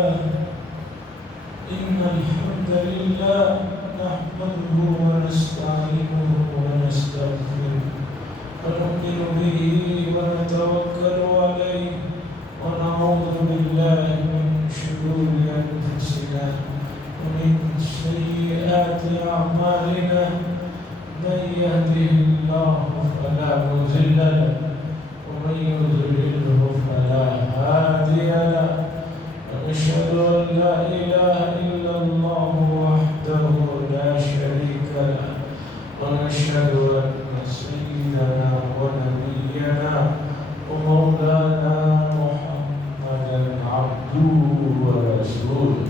الله إن الحمد لله نحمده ونستعينه ونستغفره ونؤمن به ونتوكل عليه ونعوذ بالله من شرور أنفسنا ومن سيئات أعمالنا من يهده الله فلا مضل له ومن يضلله فلا هادي له ونشهد أن لا إله إلا الله وحده لا شريك له ونشهد أن سيدنا ونبينا ومولانا محمدا عبده ورسوله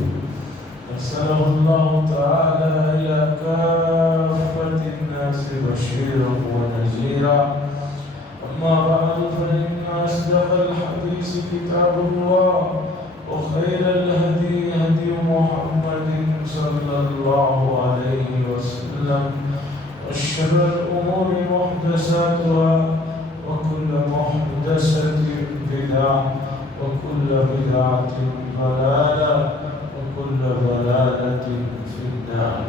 أرسله الله تعالى إلى كافة الناس بشيرا ونذيرا أما بعد فإن أصدق الحديث كتاب الله وخير الهدي هدي محمد صلى الله عليه وسلم وشر الأمور محدثاتها وكل محدثة بدعة وكل بدعة ضلالة وكل ضلالة في النار.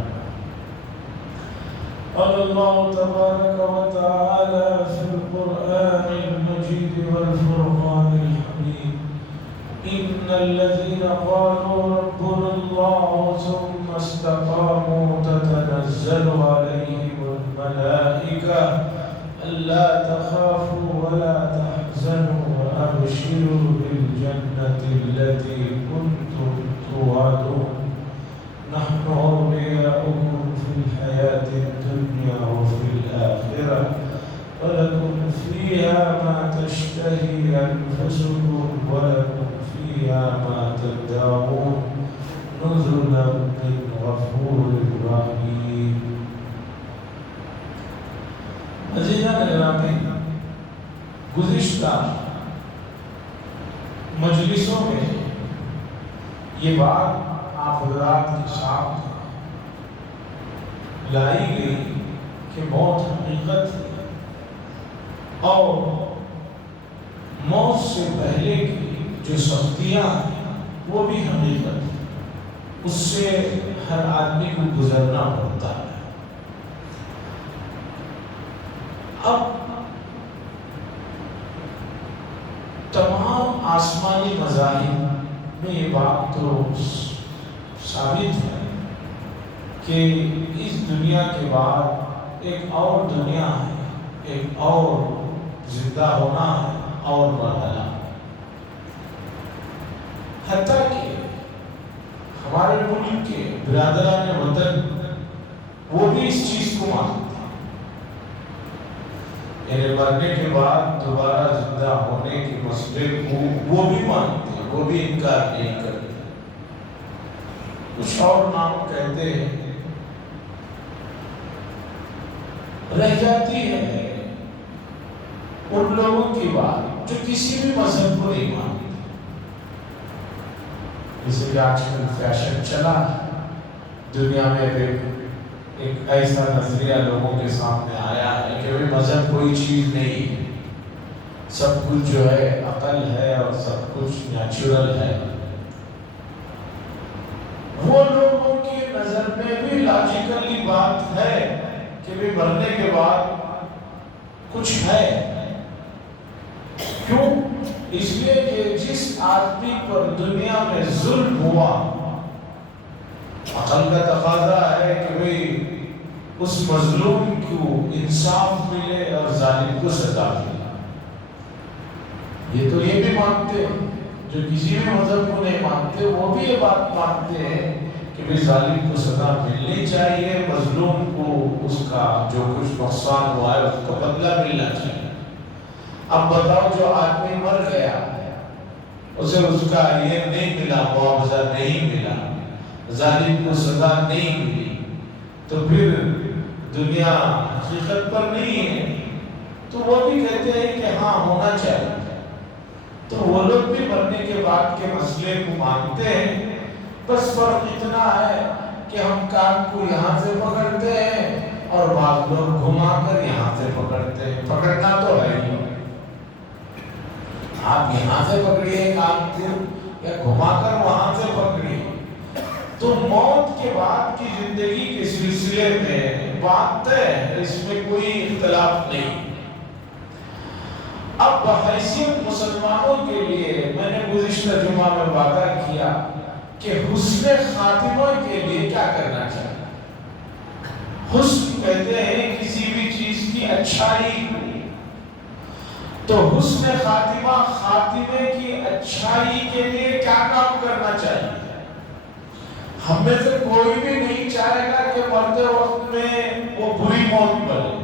قال الله تبارك وتعالى في القرآن المجيد والفرقان الحميد إن الذين قالوا ربنا الله ثم استقاموا تتنزل عليهم الملائكة ألا تخافوا ولا تحزنوا وأبشروا بالجنة التي كنتم توعدون نحن أولياؤكم في الحياة الدنيا وفي الآخرة ولكم فيها ما تشتهي أنفسكم ولكم فيها ما تدعون نزلا من غفور رحيم. عزیزان گرامی، گزشتہ مجلسوں میں یہ بات آپ حضرات کے سامنے لائی گئی کہ موت حقیقت ہے اور موت سے پہلے کی جو سختیاں ہیں وہ بھی حقیقت ہے، اس سے ہر آدمی کو گزرنا پڑتا ہے. اب تمام آسمانی مذاہب میں یہ بات تو ثابت ہے کہ اس دنیا کے بعد ایک اور دنیا ہے، ایک اور زندہ ہونا ہے اور مرحلہ. حتیٰ کہ ہمارے ملک کے برادران وطن وہ بھی اس چیز کو مانتے ہیں، یعنی مرنے کے بعد دوبارہ زندہ ہونے کے مسئلے کو وہ بھی مانتے ہیں، وہ بھی انکار نہیں کرتے. کچھ اور نام کہتے ہیں. رہ جاتی ہے ان لوگوں کی بات جو کسی بھی مذہب کو نہیں مانتے. جیسے کہ آج کل فیشن چلا دنیا میں ایک ایسا نظریہ لوگوں کے سامنے آیا ہے کہ مذہب کوئی چیز نہیں ہے، سب کچھ جو ہے عقل ہے اور سب کچھ نیچرل ہے. وہ لوگوں کی نظر میں بھی لاجیکلی بات ہے کہ بھی مرنے کے بعد کچھ ہے. کیوں؟ اس لیے کہ جس آدمی پر دنیا میں ظلم ہوا، عقل کا تقاضا ہے کہ بھئی اس مظلوم کو انصاف ملے اور ظالم کو سزا ملے. یہ تو یہ بھی مانتے ہیں جو کسی بھی مذہب کو نہیں مانتے، وہ بھی یہ بات مانتے ہیں کہ بھی ظالم کو سزا ملنی چاہیے، مظلوم کو اس کا جو کچھ نقصان ہوا ہے اس کو بدلہ ملنا چاہیے. اب بتاؤ جو آدمی مر گیا اسے اس کا یہ نہیں ملا، معاوضہ نہیں ملا، ظالم کو سزا نہیں ملی، تو پھر دنیا حقیقت پر نہیں ہے. تو وہ بھی کہتے ہیں کہ ہاں ہونا چاہیے. تو وہ لوگ بھی مرنے کے بعد کے مسئلے کو مانتے ہیں، بس فرق اتنا ہے کہ ہم کان کو یہاں سے پکڑتے ہیں اور بعض لوگ گھما کر یہاں سے پکڑتے ہیں. پکڑنا تو ہے ہی، آپ یہاں سے پکڑیے کان کو یا گھما کر وہاں سے پکڑی. تو موت کے بعد کی زندگی کے سلسلے میں بات ہے، اس میں کوئی اختلاف نہیں. اب بحیثیت مسلمانوں کے لیے میں نے گزشتہ جمعہ میں وعدہ کیا کہ حسن خاتمہ کے لیے کیا کرنا چاہیے. حسن کہتے ہیں کسی بھی چیز کی اچھائی، تو حسن خاتمہ، خاتمے کی اچھائی کے لیے کیا کام کرنا چاہیے. ہم میں سے کوئی بھی نہیں چاہے گا کہ مرتے وقت میں وہ بری موت ملے.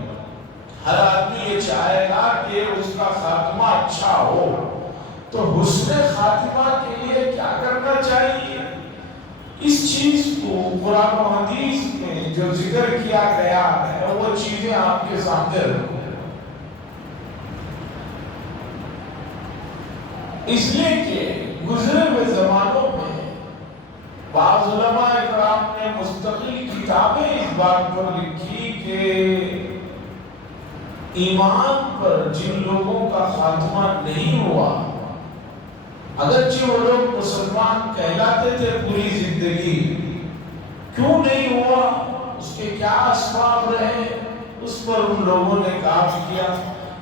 ہر آدمی یہ چاہے گا کہ اس کا خاتمہ اچھا ہو. تو حسن خاتمہ کے لیے کیا کرنا چاہیے، اس چیز کو قرآن و حدیث میں جو ذکر کیا گیا ہے وہ چیزیں آپ کے سامنے رکھو. اس لیے کہ گزرے ہوئے زمانوں میں بعض علماء اکرام نے مستقل کتابیں اس بات پر لکھی کہ ایمان پر جن لوگوں کا خاتمہ نہیں ہوا، اگرچہ وہ لوگ مسلمان کہلاتے تھے پوری زندگی، کیوں نہیں ہوا، اس کے کیا اسباب رہے، اس پر ان لوگوں نے کام کیا.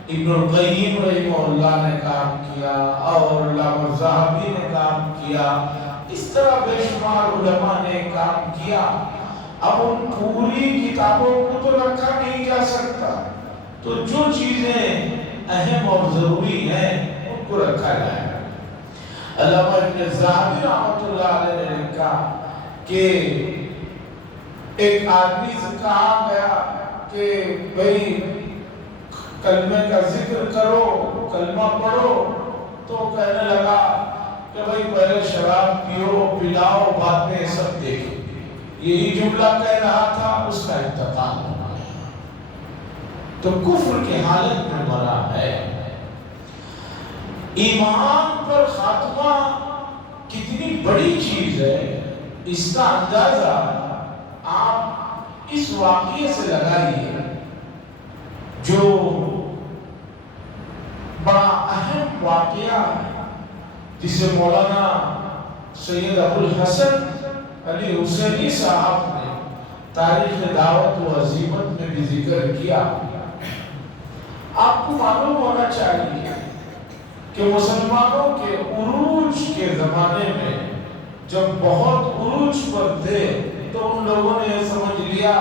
ابن القیم رحمہ اللہ نے کام کیا اور علامہ الذہبی نے کام کیا، اس طرح بے شمار علماء نے کام کیا. اب ان پوری کتابوں کو تو رکھا نہیں جا سکتا، تو جو چیزیں اہم اور ضروری ہیں ان کو رکھا جائے. علامہ ابن الذہبی رحمۃ اللہ علیہ نے لکھا کہ ایک آدمی سے کہا گیا کہ بھئی کلمے کا ذکر کرو، کلمہ پڑھو. تو کہنے لگا کہ بھئی پہلے شراب پیو، پلاؤ، بعد میں یہ سب دیکھو. یہی جملہ کہہ رہا تھا، اس کا انتقال ہو گیا. تو کفر کی حالت میں مرا ہے. ایمان پر خاتمہ کتنی بڑی چیز ہے، اس کا اندازہ آپ اس واقعے سے لگائیے جو بڑا اہم واقعہ ہے، جسے مولانا سید ابو الحسن علی حسینی صاحب نے تاریخ دعوت و عزیمت میں بھی ذکر کیا. آپ کو معلوم ہونا چاہیے کہ مسلمانوں کے عروج کے زمانے میں جب بہت عروج پر تھے تو ان لوگوں نے سمجھ لیا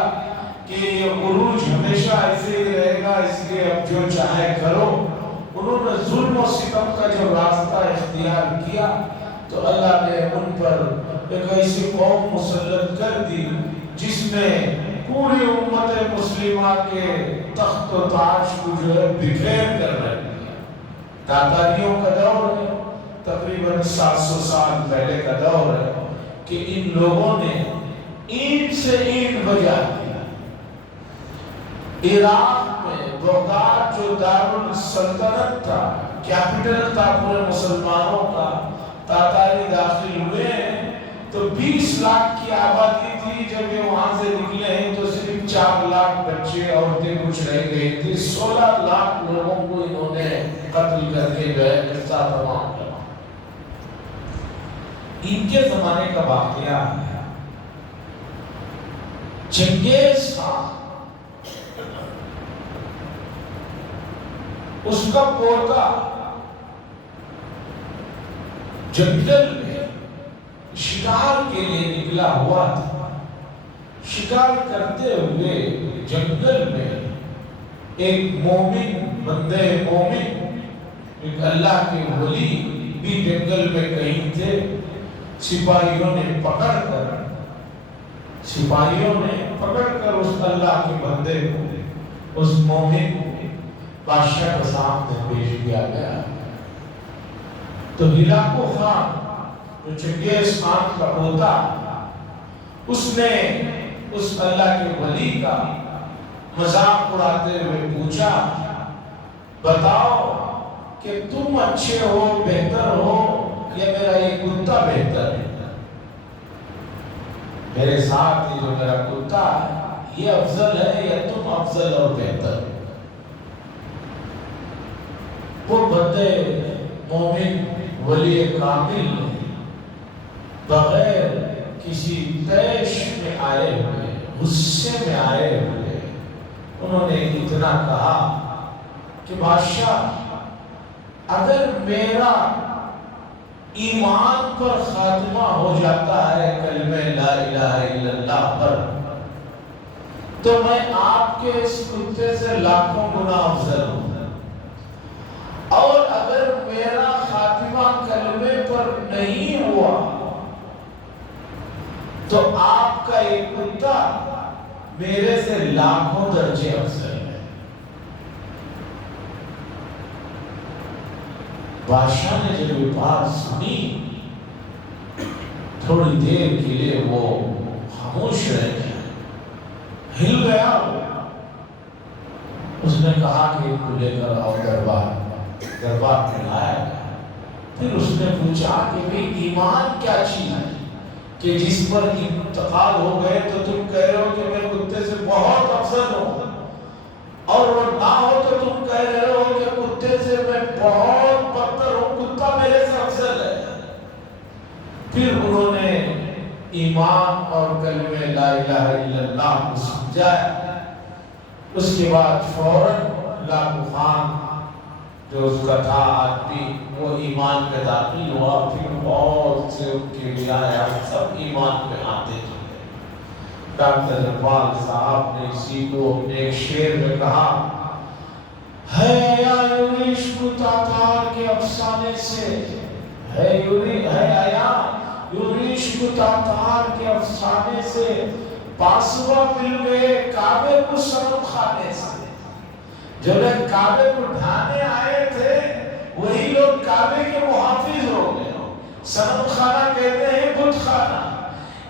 کہ یہ عروج ہمیشہ ایسے ہی رہے گا، اس لیے اب جو چاہے کرو. انہوں نے ظلم و ستم کا جو راستہ اختیار کیا تو اللہ نے ان پر ایک ایسی قوم مسلط کر دی جس نے پوری امت مسلمہ کے تخت و تاج کو جو ہے بکھیر کر رکھ دیا. تاتاریوں کا دور ہے، تقریباً 700 سال پہلے کا دور ہے کہ ان لوگوں نے اینٹ سے اینٹ بجا دیا. عراق میں بغداد جو دارالسلطنت تھا، کیپٹل تھا پورے مسلمانوں کا، تاتاری داخل ہوئے ہیں تو 20 لاکھ کی آبادی تھی. جب یہ وہاں سے نکلے ہیں تو صرف 4 لاکھ بچے عورتیں کچھ رہ گئی تھی. 16 لاکھ لوگوں کو انہوں نے قتل کر کے جو ہے قصہ تمام کیا. ان کے زمانے کا واقعہ ہے. چنگیز خان اس کا پوتا جنگل میں شکار کے لیے نکلا ہوا تھا. شکار کرتے ہوئے جنگل میں ایک مومن بندے مومن، ایک اللہ کے ولی بھی جنگل میں کہیں تھے. سپاہیوں نے پکڑ کر اس اللہ کے بندے کو، اس مومن کو بادشاہ کے سامنے پیش کیا گیا. تو ہلاکو خان جو چنگیز خان کا پوتا، اس نے اس اللہ کے ولی کا مذاق اڑاتے ہوئے پوچھا، بتاؤ کہ تم اچھے ہو، بہتر ہو، یا میرا یہ کتا بہتر ہے؟ میرے ساتھ یہ جو میرا کتا ہے یہ افضل ہے یا تم افضل اور بہتر؟ وہ بندے مومن ولی کامل بغیر کسی طیش میں آئے ہوئے، غصے میں آئے ہوئے، انہوں نے اتنا کہا کہ بادشاہ اگر میرا ایمان پر خاتمہ ہو جاتا ہے کلمہ لا الہ الا اللہ پر، تو میں آپ کے اس کتے سے لاکھوں گنا افضل ہوں، اور اگر میرا خاتمہ کلمے پر نہیں ہوا تو آپ کا ایک کتا میرے سے لاکھوں درجے افضل ہے۔ بادشاہ نے جب یہ بات سنی تھوڑی دیر کے لیے وہ خاموش رہ گیا، ہل گیا۔ اس نے کہا کہ ان کو لے کر آؤ دربار میں لایا گیا۔ پھر اس نے پوچھا کہ بھئی ایمان کیا چیز ہے کہ جس پر انتقال ہو گئے تو تم کہہ رہے ہو کہ میں کتے سے بہت افضل ہوں، اور وہ نہ ہو تو تم کہہ رہے ہو کہ کتے سے میں بہت بدتر ہوں، کتا میرے سے افضل ہے۔ پھر انہوں نے ایمان اور کلمہ لا الہ الا اللہ کو سمجھایا۔ اس کے بعد فوراً لاکو خان جو اس کا تھا آدمی وہ ایمان پہ داخل ہوا، پھر بہت سے ان کے ولایات سب ایمان پہ آتے چلے۔ ڈاکٹر اقبال صاحب نے اسی کو اپنے ایک شعر میں کہا ہے یا عشق تاتار کے افسانے سے، ہے آیا عشق تاتار کے افسانے سے، پاسوا مل گئے کعبے کو صنم خانے سے۔ جو لوگ کعبے کو ڈھانے آئے تھے وہی لوگ کعبے کے محافظ ہو گئے۔ صنم خانہ کہتے ہیں بت خانہ،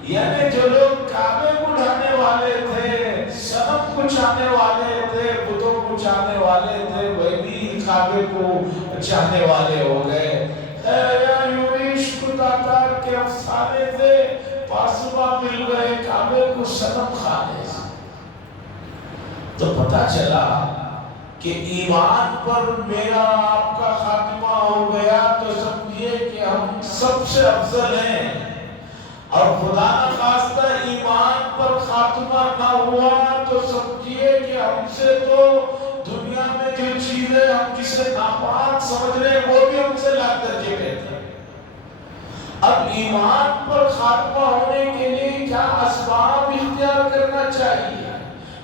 یعنی جو لوگ کعبے کو ڈھانے والے تھے، صنم کو چاہنے والے تھے، بتوں کو چاہنے والے تھے، وہی بھی کعبے کو چاہنے والے ہو گئے۔ عشق تاتار کے افسانے سے، پاسبہ مل گئے کعبے کو صنم خانے سے۔ تو پتہ چلا کہ ایمان پر میرا آپ کا خاتمہ ہو گیا تو سمجھیے کہ ہم سب سے افضل ہیں، اور خدا نخواستہ ایمان پر خاتمہ نہ ہوا تو سمجھیے کہ ہم سے تو دنیا میں جو چیزیں ہم جسے ناپاک سمجھ رہے ہیں وہ بھی ہم سے لاکھ درجے بہتر۔ اب ایمان پر خاتمہ ہونے کے لیے کیا اسباب اختیار کرنا چاہیے،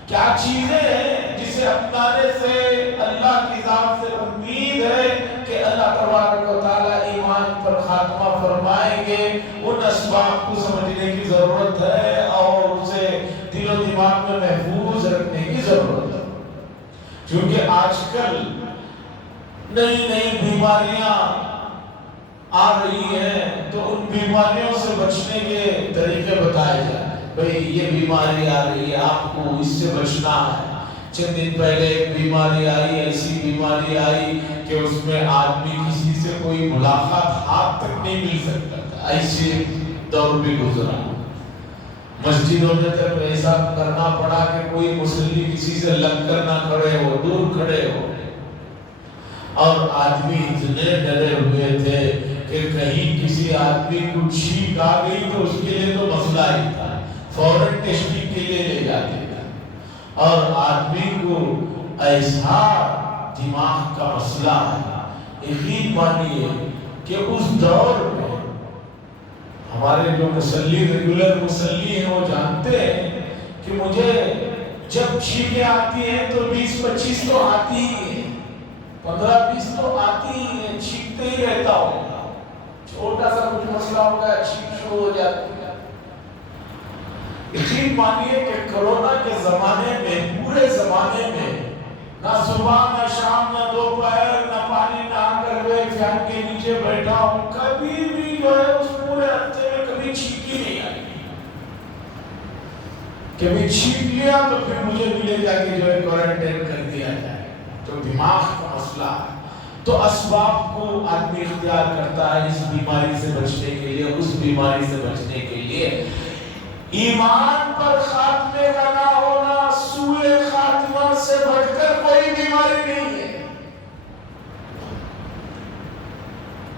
کیا چیزیں ہیں جسے اپنانے سے اللہ کی ذات سے امید ہے کہ اللہ تبارک و تعالی ایمان پر خاتمہ فرمائیں گے، ان اسباب کو سمجھنے کی ضرورت ہے اور اسے دل و دماغ میں محفوظ رکھنے کی ضرورت ہے۔ کیونکہ آج کل نئی نئی بیماریاں آ رہی ہیں تو ان بیماریوں سے بچنے کے طریقے بتائے جائیں۔ بھئی یہ بیماری آ رہی ہے، آپ کو اس سے بچنا ہے۔ چند دن پہلے ایک بیماری آئی، ایسی بیماری آئی کہ اس میں آدمی کسی سے کوئی ملاقات ہاتھ تک نہیں مل سکتا تھا، ایسے دور بھی گزرا۔ مسجدوں میں تک ایسا کرنا پڑا کہ کوئی مصلی کسی سے لگ کر نہ کھڑے ہو، دور کھڑے ہو، اور آدمی اتنے ڈرے ہوئے تھے کہ کہیں کسی آدمی کو چھینک آ گئی تو اس کے لیے تو مسئلہ ہی تھا، فوراً ٹیسٹنگ کے لیے لے جاتے تھے۔ اور آدمی کو ایسا دماغ کا مسئلہ ہے، یقین مانیے کہ اس دور میں ہمارے جو مسلی ریگولر مسلی ہیں وہ جانتے ہیں کہ مجھے جب چھینکیں آتی ہیں تو 20-25 تو آتی ہی ہیں، 15-20 تو آتی ہی ہیں، چھینکتے ہی رہتا ہوگا، چھوٹا سا کچھ مسئلہ ہوگا چھینک شروع ہو جاتی ہے۔ یقین مانیے کہ کرونا کے زمانے میں، پورے زمانے میں، نہ صبح نہ شام نہ دوپہر نہ پانی نہ کر ہوئے فین کے نیچے بیٹھا ہوں، کبھی بھی جو ہے اس پورے ہفتے میں کبھی چھینکی نہیں آئی۔ کبھی چھینک لیا تو پھر مجھے ملے جا کے جو ہے کوارنٹائن کر دیا جائے، تو دماغ کا مسئلہ ہے۔ تو اسباب کو آدمی اختیار کرتا ہے اس بیماری سے بچنے کے لیے، اس بیماری سے بچنے کے لیے۔ ایمان پر خاتمے کا نہ ہونا سوء خاتمہ سے بڑھ کر کوئی بیماری نہیں ہے۔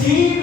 3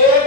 1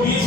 20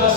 10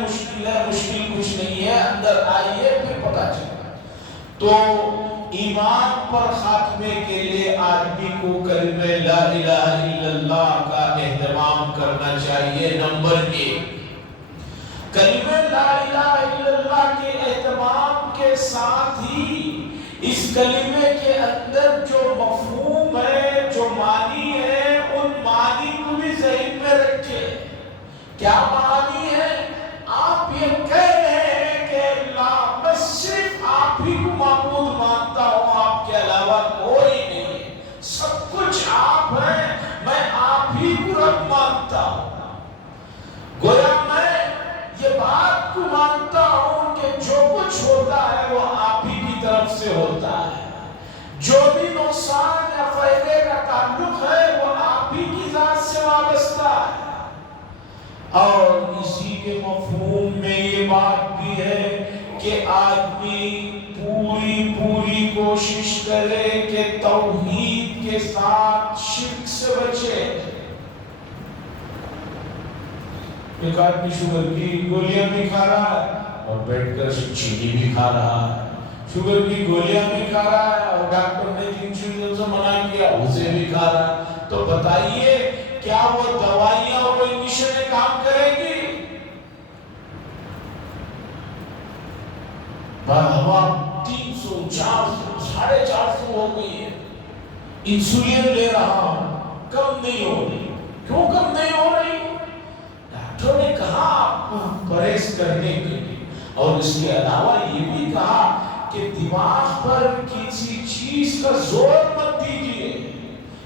مشکل کچھ نہیں ہے، اندر آئیے پھر پتہ چلے۔ تو ایمان پر خاتمے کے لیے آدمی کو کلمہ لا الہ الا اللہ کا اہتمام کرنا چاہیے۔ نمبر 1، کلمہ لا الہ الا اللہ کے اہتمام کے ساتھ ہی اس کلمے کے اندر جو مفہوم ہے، جو معنی ہے، ان معنی کو بھی ذہن میں رکھے۔ کیا معنی ہے؟ آپ یہ کہہ رہے ہیں کہ اللہ، میں صرف آپ ہی کو معبود مانتا ہوں، آپ کے علاوہ کوئی نہیں، سب کچھ آپ ہیں، میں آپ ہی کو رب مانتا ہوں۔ گویا میں یہ بات کو مانتا ہوں کہ جو کچھ ہوتا ہے وہ آپ ہی کی طرف سے ہوتا ہے، جو بھی نقصان یا فائدے کا تعلق ہے وہ آپ ہی کی ذات سے وابستہ ہے۔ اور اسی کے مفہوم میں یہ بات بھی ہے کہ آدمی پوری کوشش کرے کہ توحید کے ساتھ شرک سے بچے۔ ایک آدمی شوگر کی گولیاں بھی کھا رہا ہے اور بیٹھ کر چینی بھی کھا رہا ہے، شوگر کی گولیاں بھی کھا رہا ہے اور ڈاکٹر نے جن چیزوں سے منع کیا اسے بھی کھا رہا ہے۔ تو بتائیے کیا وہ دوائیاں اور وہ انجیکشنیں کام کریں گی؟ ہوا 300 400 450 ہو گئی ہے، انسولین لے رہا ہوں، کم نہیں ہو رہی۔ کیوں کم نہیں ہو رہی؟ ڈاکٹر نے کہا آپ کو پرہیز کرنے کے لیے، اور اس کے علاوہ یہ بھی کہا کہ دماغ پر کسی چیز کا زور مت دیجیے،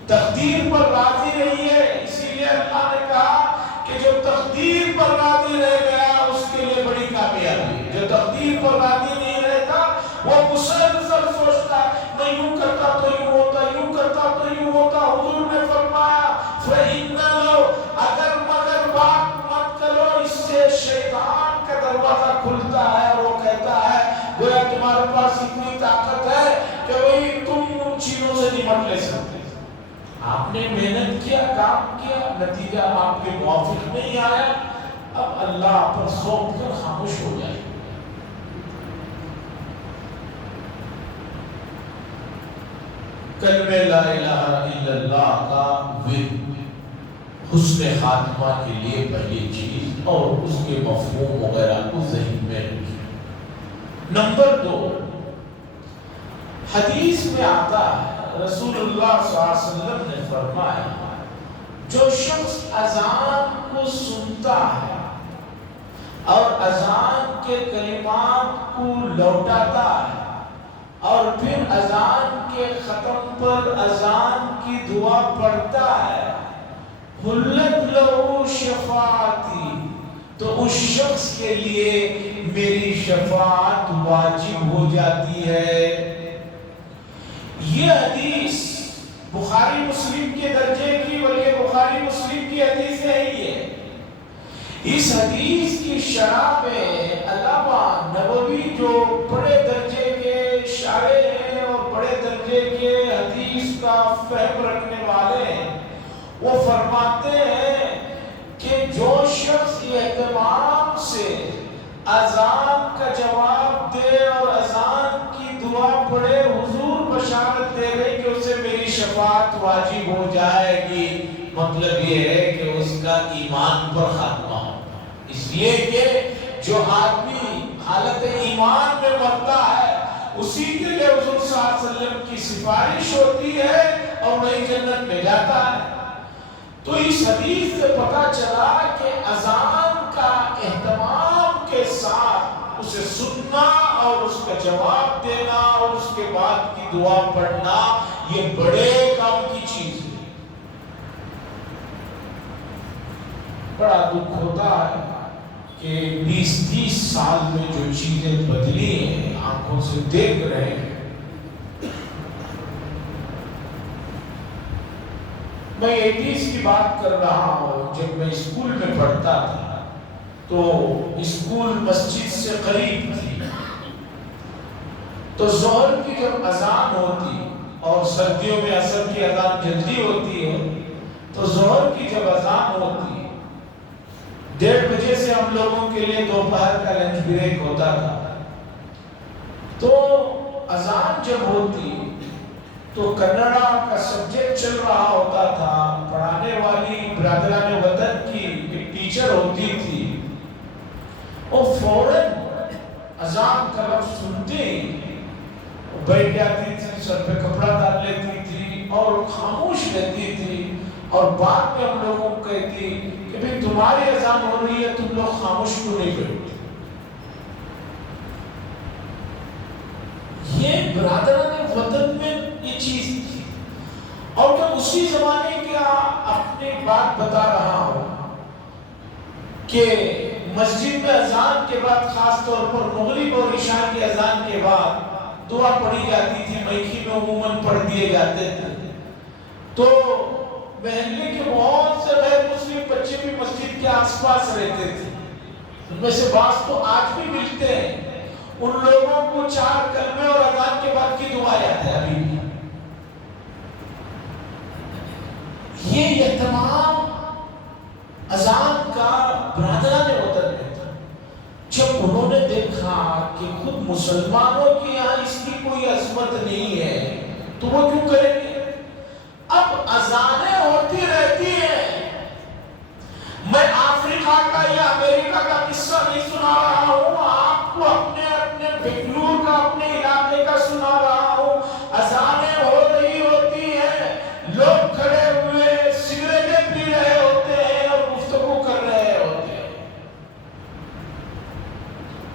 تقدیر پر راضی رہیے۔ اسی لیے اللہ نے کہا کہ جو تقدیر پر راضی رہ گیا اس کے لیے بڑی کامیابی، جو تقدیر پر راضی نہیں رہتا وہ مسلسل سوچتا ہے میں یوں کرتا تو یوں ہوتا، یوں کرتا تو یوں ہوتا۔ حضور نے فرمایا فَإِنَّ لَوْ، اگر مگر بات مت کرو، اس سے شیطان کا دروازہ کھلتا ہے اور وہ کہتا ہے گویا تمہارے پاس اتنی طاقت ہے کہ وہی تم ان چیزوں سے نمٹ لے سکتے۔ آپ نے محنت کیا، کام کیا، نتیجہ آپ کے موافق نہیں آیا، اب اللہ پر سونپ کر خاموش ہو جائے۔ کلمہ لا الہ الا اللہ کا ورد حسن خاتمہ کے لیے پہلی چیز، اور اس کے مفہوم وغیرہ کو ذہن میں رکھیں۔ نمبر 2، حدیث میں آتا ہے رسول اللہ صلی اللہ علیہ وسلم نے فرمایا جو شخص اذان کو سنتا ہے اور اذان کے کلمات کو لوٹاتا ہے اور پھر اذان کے ختم پر اذان کی دعا پڑھتا ہے، حلت لہو شفاعتی، تو اس شخص کے لیے میری شفاعت واجب ہو جاتی ہے۔ یہ حدیث بخاری مسلم کے درجے کی، بلکہ بخاری مسلم کی حدیث ہے یہ۔ اس حدیث کی شرح میں علامہ نووی جو بڑے درجے کے شارح ہیں اور بڑے درجے کے حدیث کا فہم رکھنے والے ہیں، وہ فرماتے ہیں کہ جو شخص اہتمام سے اذان کا جواب دے اور اذان کی دعا پڑھے، حضور بشارت دے رہے کہ اسے میری شفاعت واجب ہو جائے گی۔ مطلب یہ ہے کہ اس کا ایمان پر خاتمہ ہو، اس لیے کہ جو آدمی حالت ایمان میں مرتا ہے اسی کے لیے حضور صلی اللہ علیہ وسلم کی سفارش ہوتی ہے اور وہی جنت میں جاتا ہے۔ تو اس حدیث سے پتہ چلا کہ اذان کا اہتمام کے ساتھ اسے سننا اور اس کا جواب دینا اور اس کے بعد کی دعا پڑھنا یہ بڑے کام کی چیز ہے۔ بڑا دکھ ہوتا ہے کہ 20-30 سال میں جو چیزیں بدلی ہیں آنکھوں سے دیکھ رہے ہیں۔ میں 80s کی بات کر رہا ہوں، جب میں اسکول میں پڑھتا تھا تو اسکول مسجد سے قریب تھی، تو ظہر کی جب اذان ہوتی اور سردیوں میں عصر کی اذان جلدی ہوتی ہے، تو ظہر کی جب اذان ہوتی 1:30 سے ہم لوگوں کے لیے دوپہر کا لنچ بریک ہوتا تھا، تو اذان جب ہوتی تو کنڑا کا سبجیکٹ چل رہا ہوتا تھا، پڑھانے والی برادران وطن کی ایک ٹیچر ہوتی تھی، وہ فوراً اذان کا لفظ سنتے بیٹھ جاتی تھی، سر پہ کپڑا ڈال لیتی تھی اور خاموش رہتی تھی، اور بعد میں ہم لوگوں کو کہتی کہ بھئی تمہاری اذان ہو رہی ہے، تم لوگ خاموش کیوں نہیں بیٹھتے؟ یہ برادران وطن میں یہ چیز تھی۔ اور میں اسی زمانے کا اپنی بات بتا رہا ہوں کہ مسجد میں اذان کے بعد خاص طور پر مغرب اور عشاء کی اذان کے بعد دعا پڑھی جاتی تھی، میکی میں عموماً پڑھ دیے جاتے تھے، تو محلے کے بہت سے غیر مسلم بچے بھی مسجد کے آس پاس رہتے تھے، ان میں سے بعض تو آج بھی ملتے ہیں، ان لوگوں کو 4 کلمے اور اذان کے بعد کی دعا یاد ہے ابھی بھی۔ یہ اہتمام اذان کا برادران وطن میں تھا۔ جب انہوں نے دیکھا کہ خود مسلمانوں کی یہاں اس کی کوئی عظمت نہیں ہے تو وہ کیوں کریں گے؟ اب اذانیں ہوتی رہتی ہیں، میں افریقہ کا یا امریکہ کا قصہ نہیں سنا رہا ہوں، آپ کو اپنے بنگلور کا، اپنے علاقے کا سنا رہا ہوں۔ اذانیں ہو رہی ہوتی ہیں، لوگ کھڑے ہوئے سگریٹیں پی رہے ہوتے ہیں اور گفتگو کر رہے ہوتے ہیں۔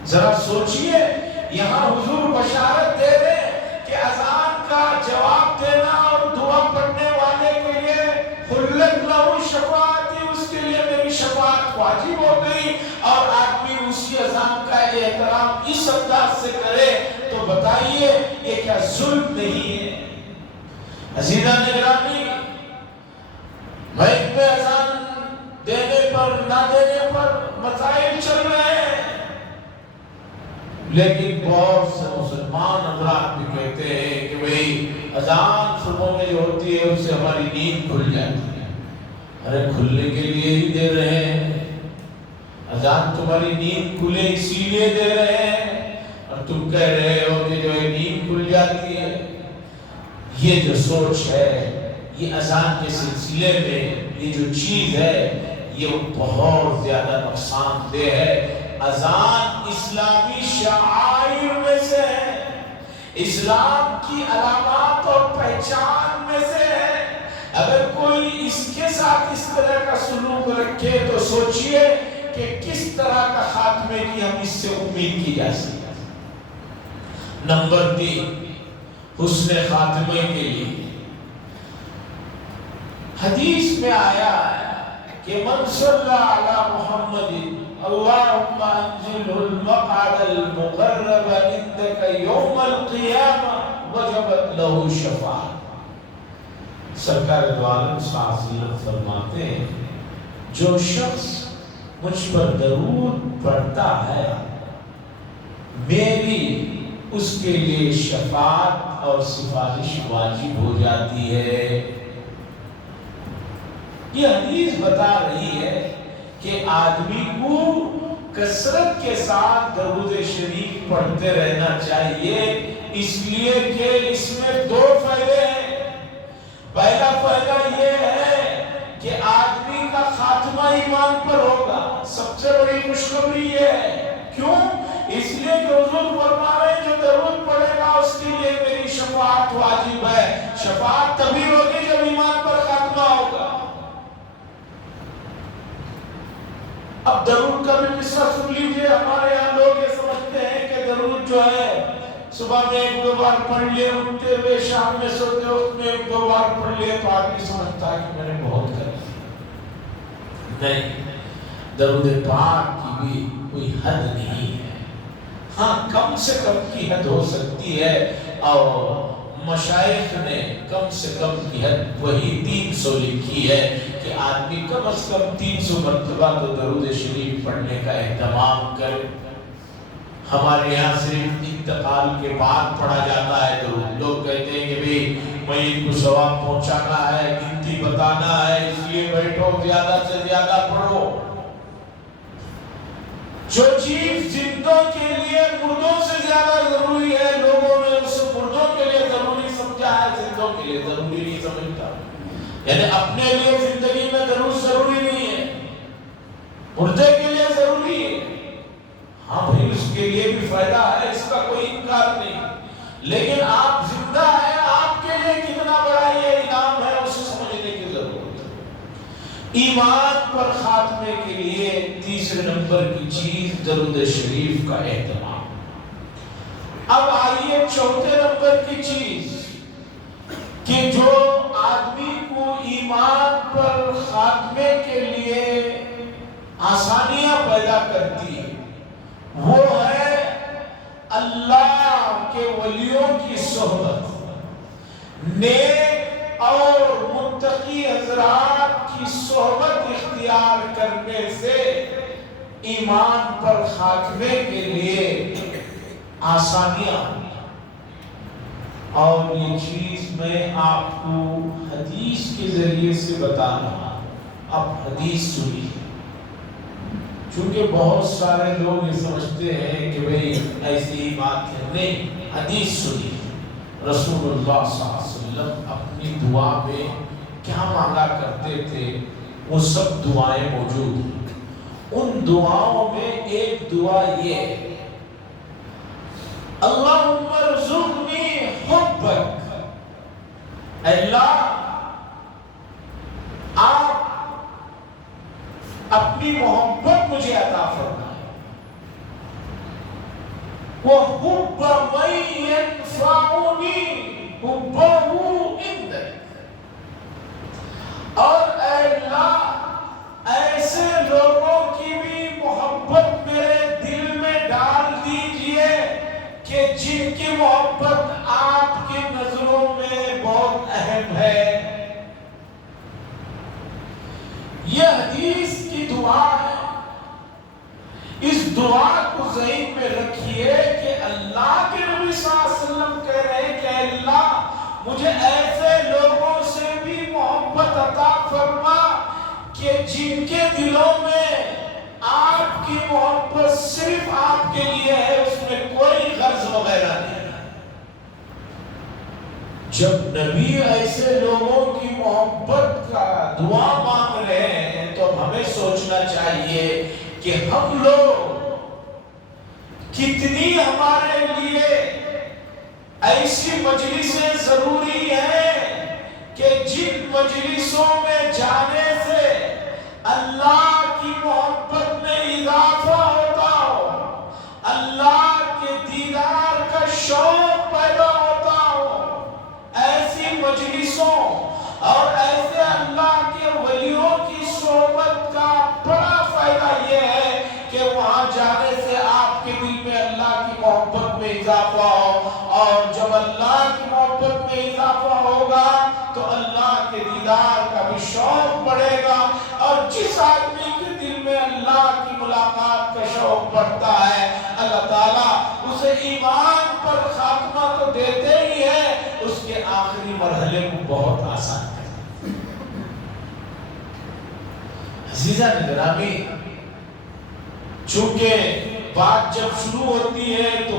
ذرا سوچئے، یہاں حضور بشارت دے رہے ہیں کہ اذان کا جواب دینا اور دعا پڑھنے والے کے لیے حلت لہو شفاعتی، اس کے لیے میری شفاعت واجب ہو گئی، اور آدمی اسی اذان کا احترام اس انداز سے کرے تو بتائیے یہ کیا ظلم نہیں ہے؟ عزیزان گرامی، مائک پہ اذان دینے پر نہ دینے پر مسائل چل رہے ہیں، لیکن بہت سے مسلمان حضرات بھی کہتے ہیں کہ بھئی اذان صبح میں جو ہوتی ہے اس سے ہماری نیند کھل جاتی ہے۔ ارے کھلنے کے لیے ہی دے رہے ہیں، اذان تمہاری نیند کھلے اسی لیے دے رہے ہیں، اور تم کہہ رہے ہو کہ جو ہے نیند کھل جاتی ہے۔ یہ جو سوچ ہے، یہ اذان کے سلسلے میں یہ جو چیز ہے یہ بہت زیادہ نقصان دہ ہے۔ اذان اسلامی شعائر میں سے ہے، اسلام کی علامات اور پہچان میں سے ہے۔ اگر کوئی اس کے ساتھ اس طرح کا سلوک رکھے تو سوچئے کہ کس طرح کا خاتمے کی ہم اس سے امید کی جا سکتی ہے۔ نمبر 3، حسن خاتمے کے لیے حدیث میں آیا ہے کہ من صلی علی محمد اللہم انزل المقعد المقرب عندک یوم القیامہ وجبت له شفاعت۔ سرکار دو عالم صلی اللہ علیہ وسلم فرماتے ہیں جو شخص مجھ پر درود پڑھتا ہے میری اس کے لیے شفاعت اور سفارش واجب ہو جاتی ہے۔ یہ حدیث بتا رہی ہے کہ آدمی کو کثرت کے ساتھ درود شریف پڑھتے رہنا چاہیے، اس لیے کہ اس میں 2 فائدے ہیں۔ پہلا فائدہ یہ ہے کہ آدمی کا خاتمہ ایمان پر ہوگا، سب سے بڑی خوشخبری یہ ہے۔ کیوں؟ اس لیے کہ حضور فرما رہے ہیں جو درود پڑھے گا اس کے لیے میری شفاعت واجب ہے۔ شفاعت تبھی ہوگی جب ایمان پر خاتمہ ہوگا۔ اب درود کا بھی قصہ سن لیجئے۔ ہمارے یہاں لوگ یہ سمجھتے ہیں کہ درود جو ہے صبح میں 1-2 بار پڑھ لیے، اٹھتے ہوئے شام میں سوتے وقت میں 1-2 بار پڑھ لیے تو آدمی سمجھتا ہے کہ میں نے بہت کر دیا۔ نہیں، درود پاک کی بھی کوئی حد نہیں ہے۔ ہاں کم سے کم کی حد ہو سکتی ہے، اور مشائخ نے کم سے کم کی حد وہی 300 لکھی ہے کہ آدمی کم از کم 300 مرتبہ تو درود شریف پڑھنے کا اہتمام کرے۔ ہمارے یہاں صرف انتقال کے بعد پڑھا جاتا ہے درود۔ لوگ کہتے ہیں کہ بھی میت کو ثواب پہنچانا ہے، گنتی بتانا ہے، اس لیے بیٹھو زیادہ سے زیادہ پڑھو۔ جو چیز زندوں کے لیے مردوں سے زیادہ ضروری ہے، لوگوں نے اس مردوں کے لیے ضروری سمجھا ہے، زندوں کے لیے ضروری نہیں سمجھتا۔ یعنی اپنے لیے زندگی میں ضروری نہیں ہے، مردے کے لیے ضروری ہے۔ ہاں بھائی اس کے لیے بھی فائدہ ہے، اس کا کوئی انکار نہیں، لیکن آپ زندہ ہیں، آپ کے لیے کتنا بڑا یہ انعام ہے اسے سمجھنے کی ضرورت ہے۔ ایمان پر خاتمے کے لیے تیسرے نمبر کی چیز درود شریف کا اہتمام۔ اب آئیے چوتھے نمبر کی چیز کہ جو آدمی کو ایمان پر خاتمے کے لیے آسانیاں پیدا کرتی ہے وہ ہے اللہ کے ولیوں کی صحبت، نیک اور متقی حضرات کی صحبت اختیار کرنے سے ایمان پر خاتمے کے لیے آسانیاں۔ اور یہ چیز میں آپ کو حدیث کے ذریعے سے بتا رہا ہوں، اب حدیث سنیے، چونکہ بہت سارے لوگ یہ سمجھتے ہیں کہ بھئی ایسی ہی بات ہے، نہیں، حدیث سنی۔ رسول اللہ صلی اللہ علیہ وسلم اپنی دعا میں کیا مانگا کرتے تھے وہ سب دعائیں موجود ہیں۔ ان دعاؤں میں ایک دعا یہ ہے، اللہم ارزقنی حبک، اللہ آپ اپنی محبت مجھے عطا فرمائے، وَحُبَّ مَن يَنفَعُنِي حُبَّهُ عِندَكَ، اور اے اللہ ایسے لوگوں کی بھی محبت میرے دل میں ڈال دیجئے کہ جن کی محبت آپ کی نظروں میں بہت اہم ہے۔ یہ حدیث کی دعا ہے، اس دعا کو ذہن میں رکھیے کہ اللہ کے نبی صلی اللہ علیہ وسلم کہہ رہے ہیں کہ اللہ مجھے ایسے لوگوں سے بھی محبت عطا فرما کہ جن کے دلوں میں آپ کی محبت صرف آپ کے لیے ہے، اس میں کوئی غرض وغیرہ نہیں۔ جب نبی ایسے لوگوں کی محبت کا دعا مانگ رہے ہیں تو ہمیں سوچنا چاہیے کہ ہم لوگ کتنی ہمارے لیے ایسی مجلسیں ضروری ہیں کہ جن مجلسوں میں جانے سے اللہ کی محبت میں اضافہ ہوتا ہو، اللہ کے دیدار کا شوق پیدا ہوتا ہو۔ ایسی مجلسوں اور ایسے اللہ کے ولیوں کی صحبت کا بڑا فائدہ یہ ہے کہ وہاں جانے سے آپ کے دل میں اللہ کی محبت میں اضافہ ہو، اور جب اللہ کی محبت میں اضافہ ہوگا تو اللہ کے دیدار کا بھی شوق بڑھے گا، اور جس آدمی کے دل میں اللہ کی ملاقات کا شوق بڑھتا ہے اللہ تعالیٰ اسے ایمان پر خاتمہ تو دیتے ہی ہے، اس کے آخری مرحلے کو بہت آسان کرتا ہے۔ عزیزہ گرامی، چونکہ بات جب شروع ہوتی ہے تو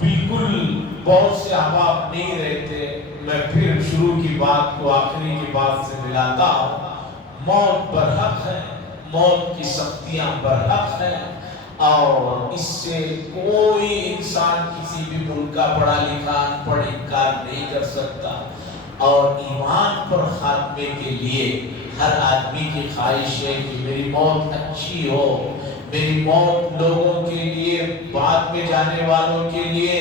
بالکل بہت سے احباب نہیں رہتے، میں پھر شروع کی بات کو آخری کی بات سے ملاتا ہوں۔ موت برحق ہے، موت کی سختیاں برحق ہیں، اور اس سے کوئی انسان کسی بھی ملک کا پڑھا لکھا ان پڑھ انکار نہیں کر سکتا، اور ایمان پر خاتمے کے لیے ہر آدمی کی خواہش ہے کہ میری موت اچھی ہو، میری موت لوگوں کے لیے، بعد میں جانے والوں کے لیے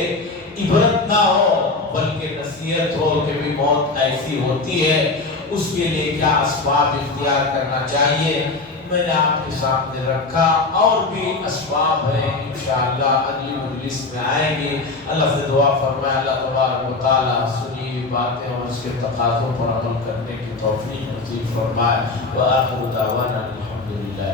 عبرت نہ ہو بلکہ نصیحت ہو کہ بھی موت ایسی ہوتی ہے، اس کے لیے کیا اسباب اختیار کرنا چاہیے میں نے آپ کے سامنے رکھا، اور بھی اسباب ہیں انشاءاللہ اگلی مجلس میں آئیں گے۔ اللہ سے دعا فرمائے اللہ تبارک و تعالیٰ سنی ہوئی باتیں اور اس کے تقاضوں پر عمل کرنے کی توفیق نصیب فرمائے۔ وآخر دعوانا الحمدللہ۔